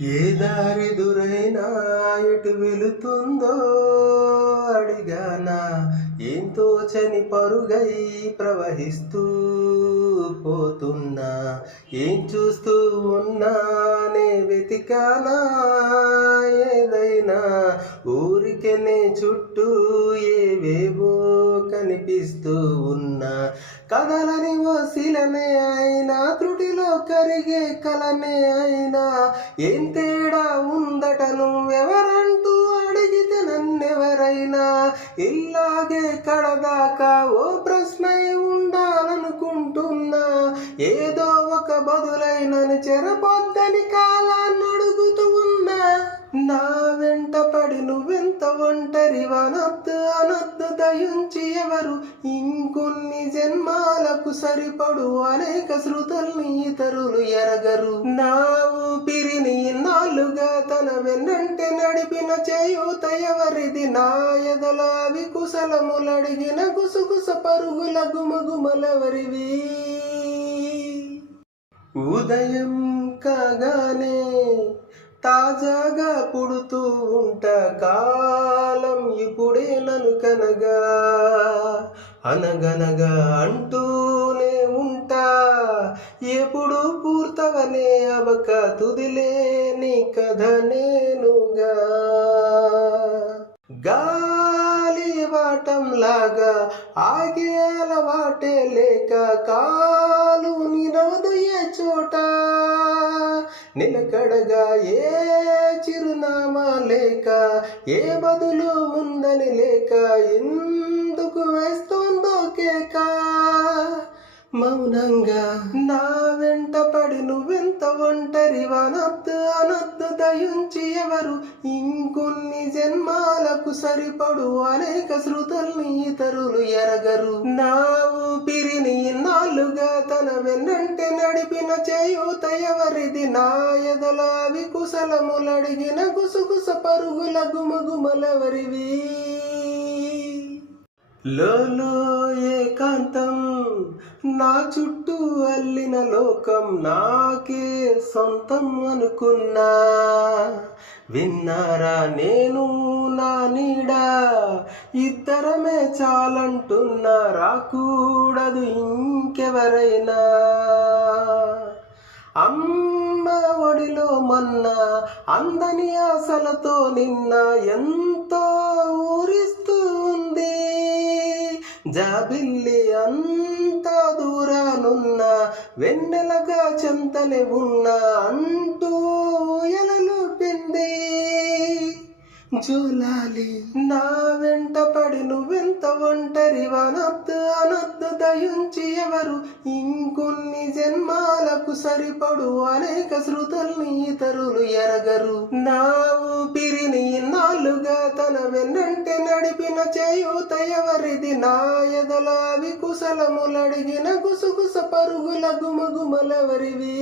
ఏ దారి దురైనా ఎటు వెళుతుందో అడిగానా. ఏం తోచని పరుగై ప్రవహిస్తూ పోతున్నా. ఏం చూస్తూ ఉన్నానే వెతికానా ఏదైనా. ఊరికెనే చుట్టూ ఏవేవో కనిపిస్తూ ఉన్నా. కదలని వసిలనే అయినా త్రుటిలో కరిగే కలనే అయినా ఏం తేడా ఉందట నువ్వెవరంటూ అడిగితే నన్నెవరైనా. ఇల్లాగే కడదాకా ఓ ప్రశ్నై ఉండాలనుకుంటున్నా. ఏదో ఒక బదులైనను చెరపొద్దని కాలాన్ని అడుగుతూ ఉన్నా. నా వెంట పడి నువ్వెంత ఒంటరి వనద్దు అనద్దు దయించి ఎవరు? ఇంకొన్ని జన్మాలకు సరిపడు అనేక శృతుల్ని ఇతరులు ఎరగరు. నా వెన్నంటే నడిపిన చేయూత ఎవరిది? నా ఎదలావి కుశలములడిగిన గుసగుస పరుగుల గుమగుమలవరివి. ఉదయం కాగానే తాజాగా పుడుతూ ఉంట కాలం ఇప్పుడే నను కనగా అనగనగా అంటూనే ఉంటా. ఎప్పుడు పూర్తవనే అవక తుదిలే కథ నేనుగా గాలి వాటం లాగా ఆగే అలవాటే లేక కాలు నిలవదు ఏ చోట. నిలకడగా ఏ చిరునామా లేక ఏ బదులు ఉందని లేక ఎందు మౌనంగా. నా వెంట పడి నువ్వెంత ఒంటరి వనద్దు అనద్దు దయించి ఎవరు? ఇంకొన్ని జన్మాలకు సరిపడు అనేక శృతుల్ని ఇతరులు ఎరగరు. నా ఊపిరిని ఇన్నాళ్ళుగా తన వెన్నంటే నడిపిన చేయూత ఎవరిది? నా ఎదలావి కుశలములడిగిన గుసగుస పరుగుల గుమగుమలెవరివి? లోలో ఏకాంతం నా చుట్టూ అల్లిన లోకం నాకే సొంతం అనుకున్నా. విన్నారా నేను నా నీడా? ఇద్దరమే చాలంటున్నా రాకూడదు ఇంకెవరైనా. అమ్మ ఒడిలో మొన్న అందని ఆశలతో నిన్న ఎంతో ఊరిస్తూ ఉంది. జాబిల్లి అంత దూరానున్న వెన్నెలగా చెంతనే ఉన్న అంటూ ఎలలు పింది. జూలాలి నా వెంట పడి నువ్వెంత ఒంటరి వనద్దు అనద్దు దయించి ఎవరు? ఇంకొన్ని జన్మాలకు సరిపడు అనేక శృతుల్ని ఇతరులు ఎరగరు. నా ఊపిరిని ఇన్నాళ్ళుగా తన వెన్నంటే నడిపిన చేయూత ఎవరిది? నా ఎదలావి కుశలములడిగిన గుసగుస పరుగుల గుమగుమలెవరివి?